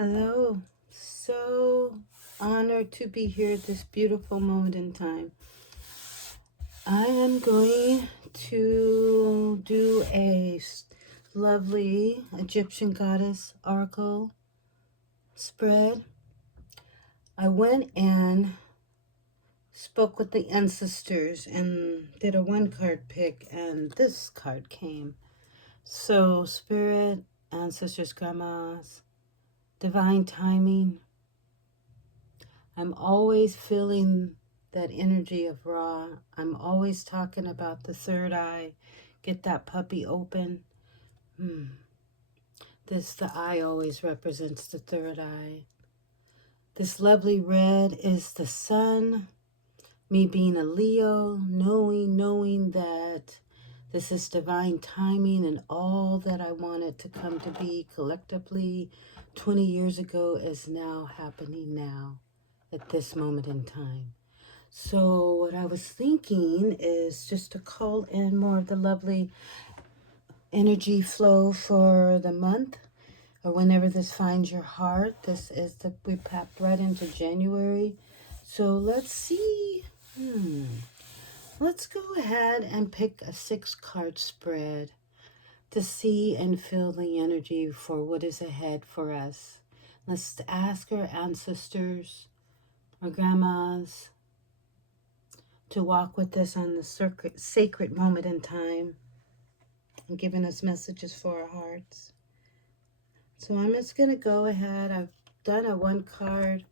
Hello. So honored to be here at this beautiful moment in time. I am going to do a lovely Egyptian goddess oracle spread. I went and spoke with the ancestors and did a one card pick, and this card came. So, spirit, ancestors, grandmas, divine timing. I'm always feeling that energy of Ra. I'm always talking about the third eye. Get that puppy open. The eye always represents the third eye. This lovely red is the sun. Me being a Leo, knowing that this is divine timing and all that I wanted to come to be collectively 20 years ago is now happening now at this moment in time. So what I was thinking is just to call in more of the lovely energy flow for the month or whenever this finds your heart. We popped right into January. So let's see. Let's go ahead and pick a 6-card spread to see and feel the energy for what is ahead for us. Let's ask our ancestors, our grandmas, to walk with us on the sacred moment in time and giving us messages for our hearts. So I'm just going to go ahead. I've done a 1-card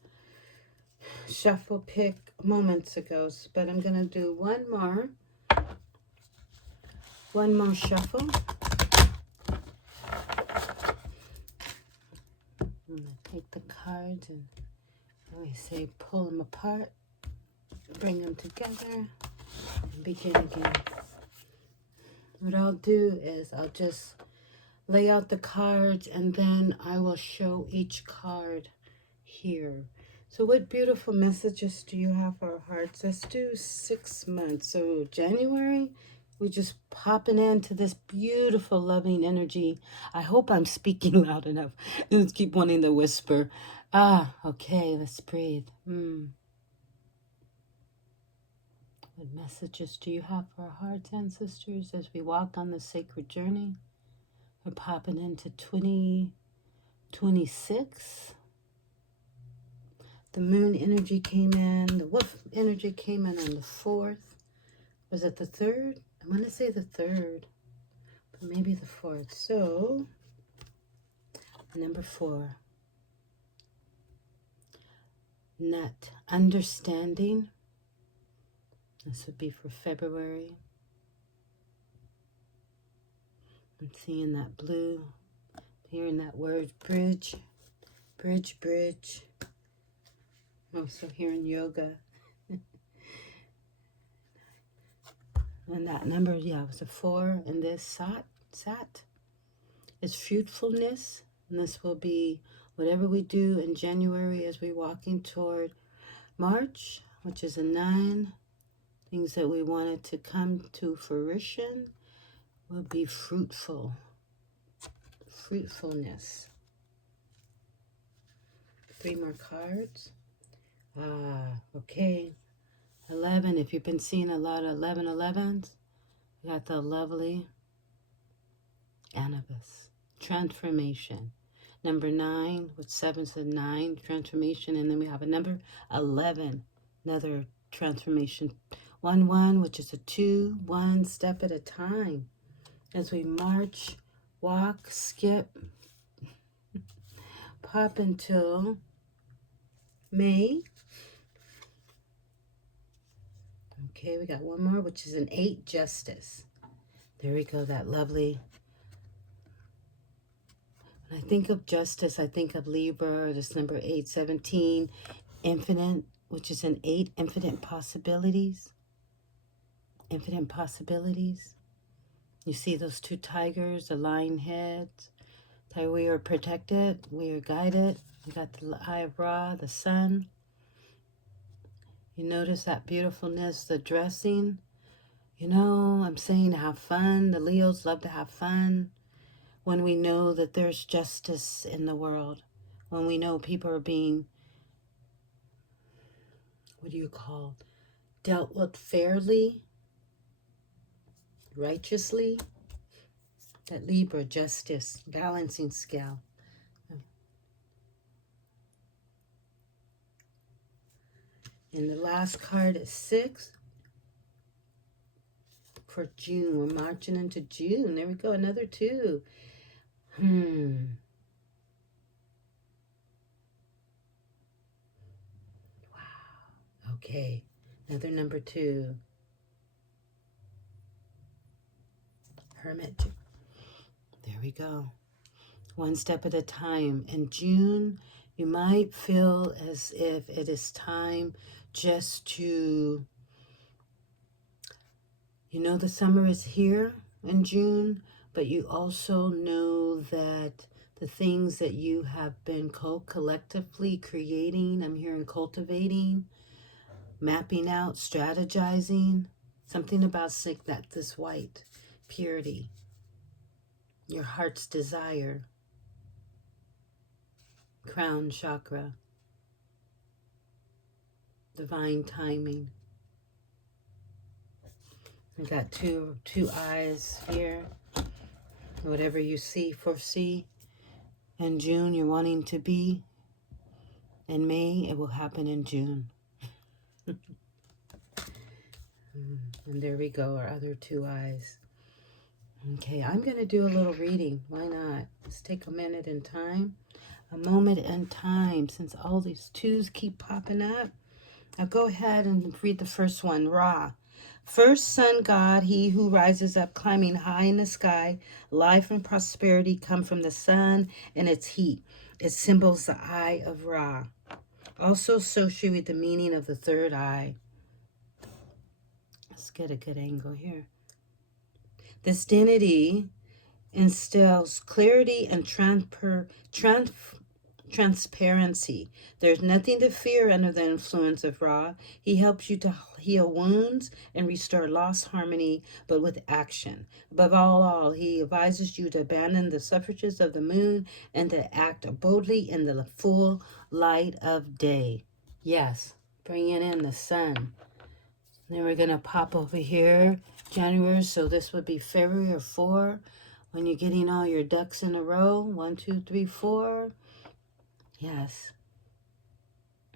shuffle pick moments ago, but I'm going to do one more shuffle. I'm going to take the cards and I always say pull them apart, bring them together, and begin again. What I'll do is I'll just lay out the cards and then I will show each card here. So what beautiful messages do you have for our hearts? Let's do 6 months. So January, we're just popping into this beautiful loving energy. I hope I'm speaking loud enough. I just keep wanting to whisper. Okay, let's breathe. What messages do you have for our hearts, ancestors, as we walk on the sacred journey? We're popping into 2026. The moon energy came in. The wolf energy came in on the 4th. Was it the 3rd? I want to say the 3rd, but maybe the 4th. So, number 4. Nut. Understanding. This would be for February. I'm seeing that blue. Hearing that word bridge. Bridge. I'm also hearing yoga. And that number, it was a 4. And this sat is fruitfulness. And this will be whatever we do in January as we're walking toward March, which is a 9. Things that we wanted to come to fruition will be fruitful. Fruitfulness. 3 more cards. Okay. 11. If you've been seeing a lot of 1111s, we got the lovely Anubis. Transformation. Number 9 with 7 to 9, transformation. And then we have a number 11, another transformation. 1-1, which is a 2, 1 step at a time. As we march, walk, skip, pop until May. Okay, we got one more, which is an 8, justice. There we go, that lovely. When I think of justice, I think of Libra, this number 8, 17, infinite, which is an 8, infinite possibilities. Infinite possibilities. You see those 2 tigers, the lion heads. We are protected, we are guided. We got the eye of Ra, the sun. You notice that beautifulness, the dressing. I'm saying have fun. The Leos love to have fun when we know that there's justice in the world. when we know people are being, what do you call, dealt with fairly, righteously. That Libra, justice, balancing scale. And the last card is 6 for June. We're marching into June. There we go, another 2. Wow. Okay, another number 2. Hermit. There we go. One step at a time. In June, you might feel as if it is time just to, you know, the summer is here in June, but you also know that the things that you have been collectively creating, I'm hearing cultivating, mapping out, strategizing, something about that this white, purity, your heart's desire, crown chakra, divine timing. I got two eyes here. Whatever you foresee in June, you're wanting to be. In May, it will happen in June. And there we go, our other 2 eyes. Okay, I'm going to do a little reading. Why not? Let's take a minute in time. A moment in time, since all these 2s keep popping up. I'll go ahead and read the first one. Ra. First sun god, he who rises up climbing high in the sky. Life and prosperity come from the sun and its heat. It symbols the eye of Ra. Also associated with the meaning of the third eye. Let's get a good angle here. This deity instills clarity and transparency. There's nothing to fear under the influence of Ra. He helps you to heal wounds and restore lost harmony, but with action. Above all, he advises you to abandon the suffrages of the moon and to act boldly in the full light of day. Yes, bringing in the sun. Then we're going to pop over here, January, so this would be February or 4. When you're getting all your ducks in a row, 1, 2, 3, 4. Yes.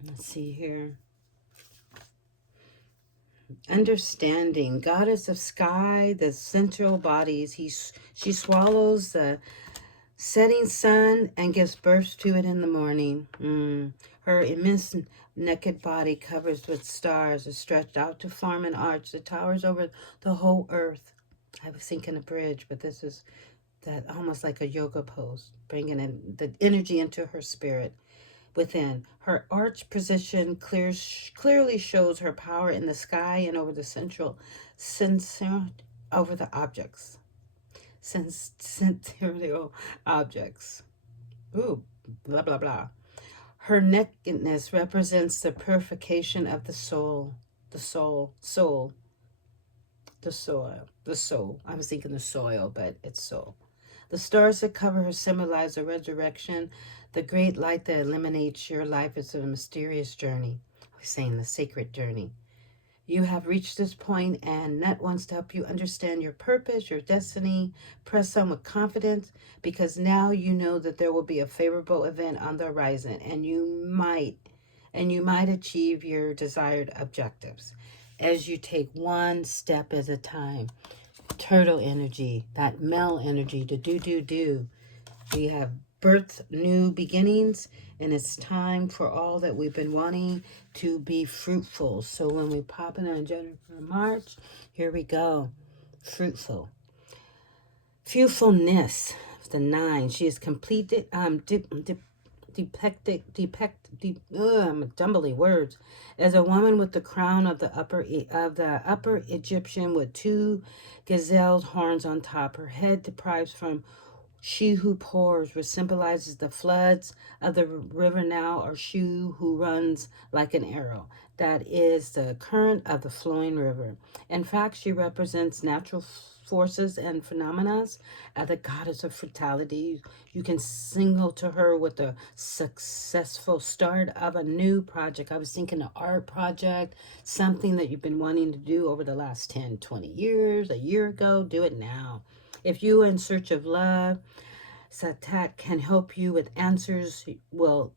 Let's see here. Understanding. Goddess of sky, the central bodies. She swallows the setting sun and gives birth to it in the morning. Her immense naked body covers with stars is stretched out to form an arch that towers over the whole earth. I was thinking a bridge, but this is that almost like a yoga pose, bringing in the energy into her spirit within. Her arch position clearly shows her power in the sky and over the central sensor over the objects. Sensorial objects. Ooh, blah, blah, blah. Her nakedness represents the purification of the soul. The soul. The soil. The soul. I was thinking the soil, but it's soul. The stars that cover her symbolize the resurrection, the great light that illuminates your life is a mysterious journey. I was saying the sacred journey. You have reached this point, and Net wants to help you understand your purpose, your destiny. Press on with confidence, because now you know that there will be a favorable event on the horizon, and you might achieve your desired objectives as you take one step at a time. Turtle energy, that male energy, the do. We have birth, new beginnings, and it's time for all that we've been wanting to be fruitful. So when we pop in on January, March, here we go. Fruitful. Fruitfulness, the 9. She is completed, I'm jumbly words, as a woman with the crown of the upper Egyptian with 2 gazelle horns on top. Her head deprives from she who pours, which symbolizes the floods of the river Nile, or she who runs like an arrow. That is the current of the flowing river. In fact, she represents natural forces and phenomena. The goddess of fertility. You can signal to her with the successful start of a new project. I was thinking an art project, something that you've been wanting to do over the last 10, 20 years, a year ago. Do it now. If you are in search of love, Satat can help you with answers, will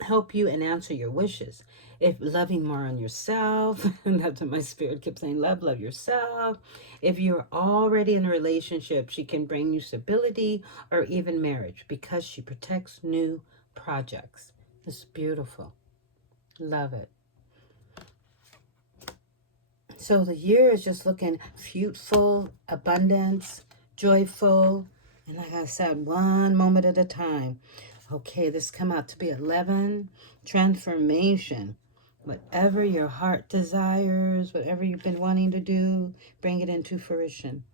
help you and answer your wishes. If loving more on yourself, and that's what my spirit kept saying, love yourself. If you're already in a relationship, she can bring you stability or even marriage because she protects new projects. It's beautiful. Love it. So the year is just looking fruitful, abundance, joyful, and like I said, one moment at a time. Okay, this come out to be 11, transformation. Whatever your heart desires, whatever you've been wanting to do, bring it into fruition.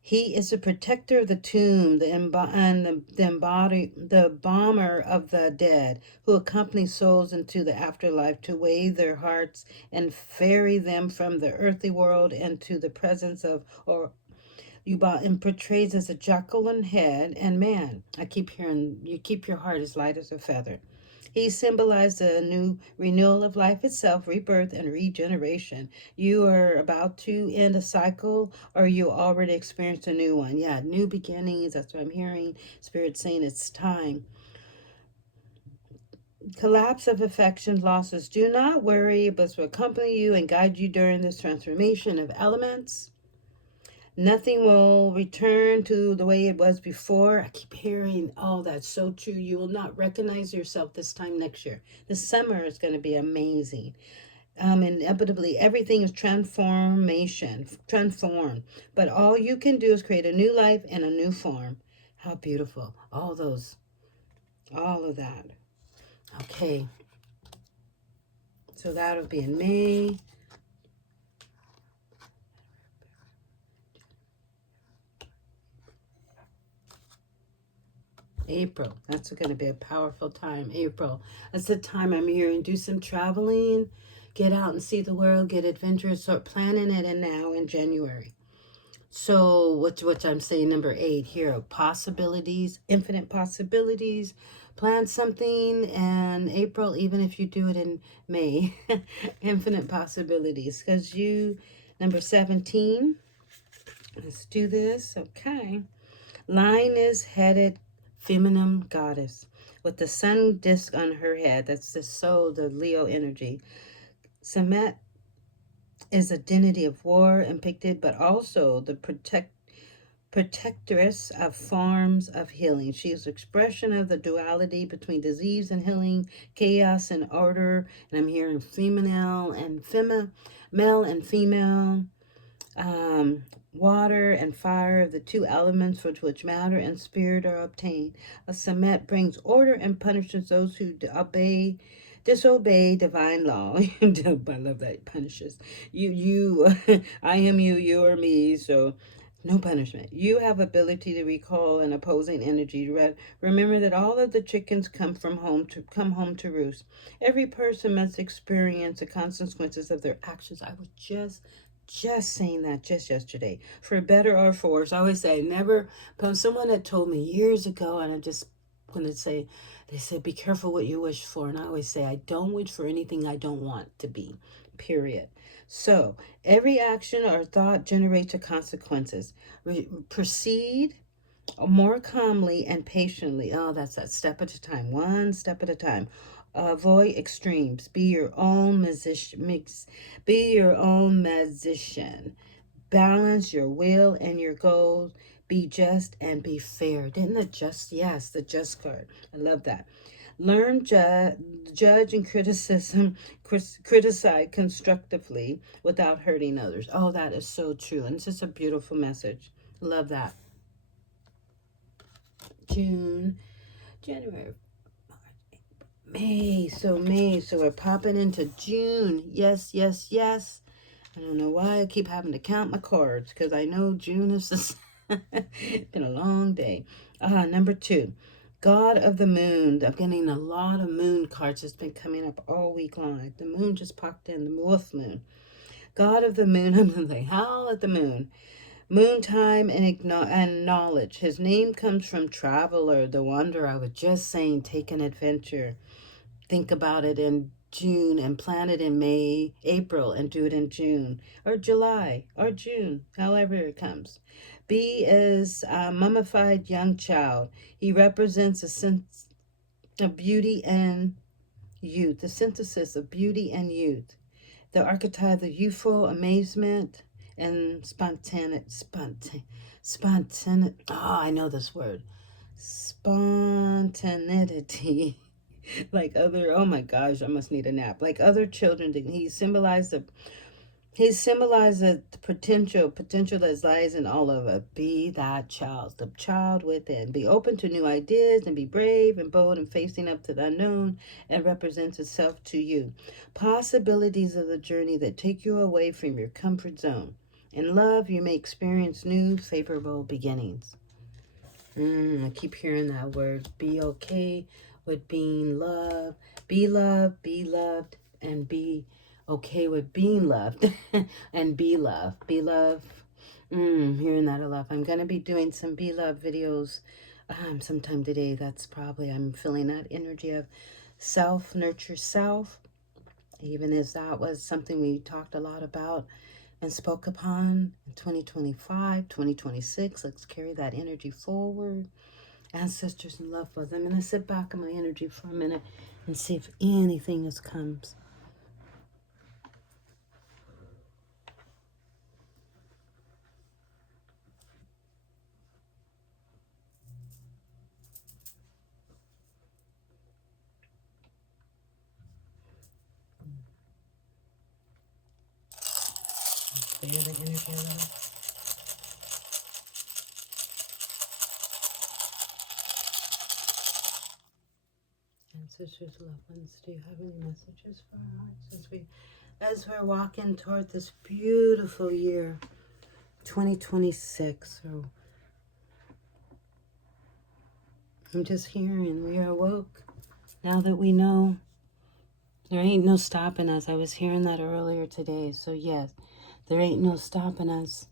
He is the protector of the tomb, the embalmer of the dead, who accompanies souls into the afterlife to weigh their hearts and ferry them from the earthly world into the presence of, or Yuba, and portrays as a jackal and head and man. I keep hearing, you keep your heart as light as a feather. He symbolized a new renewal of life itself, rebirth and regeneration. You are about to end a cycle, or you already experienced a new one. Yeah, new beginnings. That's what I'm hearing. Spirit saying it's time. Collapse of affection, losses. Do not worry, but will accompany you and guide you during this transformation of elements. Nothing will return to the way it was before. I keep hearing, oh, that's so true. You will not recognize yourself this time next year. The summer is going to be amazing. Inevitably, everything is transformed. But all you can do is create a new life in a new form. How beautiful. All of that. Okay. So that'll be in May. April. That's going to be a powerful time. April. That's the time I'm hearing. Do some traveling. Get out and see the world. Get adventurous. Start planning it in now in January. So what I'm saying, number 8 here, possibilities, infinite possibilities. Plan something in April, even if you do it in May. Infinite possibilities. Because number 17, let's do this. Okay. Line is headed feminine goddess with the sun disk on her head. That's the soul, the Leo energy. Semet is identity of war and picted, but also the protectress of forms of healing. She is expression of the duality between disease and healing, chaos and order. And I'm hearing female and male and female. Water and fire, the two elements for which matter and spirit are obtained. A Semet brings order and punishes those who disobey divine law. I love that. It punishes you. I am you. You are me. So no punishment. You have ability to recall an opposing energy. Remember that all of the chickens come home to roost. Every person must experience the consequences of their actions. I was just saying that just yesterday, for better or for worse. I always say never. But someone had told me years ago, and I just want to say, they said be careful what you wish for, and I always say I don't wish for anything I don't want to be. Period. So every action or thought generates a consequences. Proceed more calmly and patiently. Oh, that's that step at a time, one step at a time. Avoid extremes. Be your own musician. Be your own magician. Balance your will and your goals. Be just and be fair. Didn't the just? Yes, the just card. I love that. Learn judge and criticize constructively without hurting others. Oh, that is so true. And it's just a beautiful message. Love that. June, January, May. So we're popping into June. Yes, yes, yes. I don't know why I keep having to count my cards because I know June is just been a long day. Number 2, God of the Moon. I'm getting a lot of moon cards. It's been coming up all week long. The moon just popped in, the wolf moon. God of the Moon. I'm going to howl at the moon. Moon time and knowledge. His name comes from traveler, the wanderer. I was just saying, take an adventure. Think about it in June and plan it in May, April, and do it in June or July or June, however it comes. B is a mummified young child. He represents a sense of beauty and youth, the synthesis of beauty and youth. The archetype of youthful amazement and I know this word. Spontaneity. Like other, oh my gosh, I must need a nap. Like other children, he symbolized the potential that lies in all of us. Be that child, the child within. Be open to new ideas and be brave and bold and facing up to the unknown and represents itself to you. Possibilities of the journey that take you away from your comfort zone. In love, you may experience new favorable beginnings. I keep hearing that word. Be okay with being loved. Be loved, and be okay with being loved. And be loved. Be loved. Hearing that a lot. I'm going to be doing some be loved videos sometime today. That's probably, I'm feeling that energy of self, nurture self. Even as that was something we talked a lot about and spoke upon in 2025, 2026. Let's carry that energy forward. Ancestors and loved ones. I'm going to sit back in my energy for a minute and see if anything else comes. Clear the energy a little. Ancestors, loved ones, do you have any messages for our hearts as we're walking toward this beautiful year, 2026? So I'm just hearing we are woke. Now that we know there ain't no stopping us. I was hearing that earlier today. So yes, there ain't no stopping us.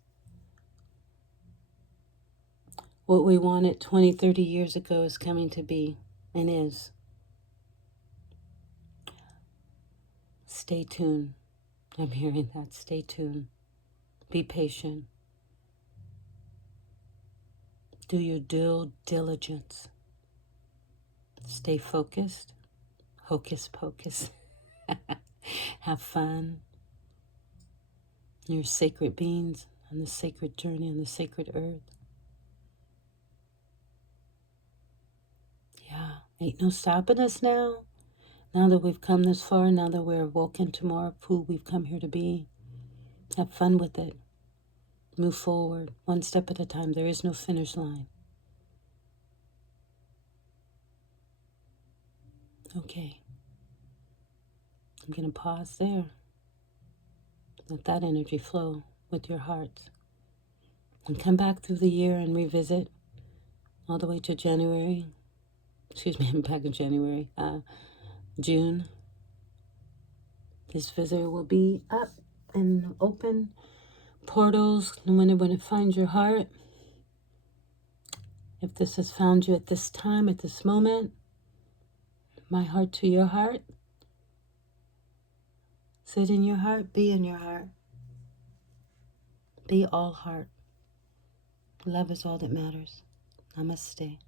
What we wanted 20, 30 years ago is coming to be and is. Stay tuned. I'm hearing that. Stay tuned. Be patient. Do your due diligence. Stay focused. Hocus pocus. Have fun. You're sacred beings on the sacred journey on the sacred earth. Yeah, ain't no stopping us now. Now that we've come this far, now that we're awoken to more of who we've come here to be, have fun with it. Move forward, one step at a time. There is no finish line. Okay. I'm going to pause there. Let that energy flow with your hearts. And come back through the year and revisit all the way to January. Excuse me, I'm back in January. June. This visitor will be up and open portals when it finds your heart. If this has found you at this time, at this moment, my heart to your heart. Sit in your heart, be in your heart. Be all heart. Love is all that matters. Namaste.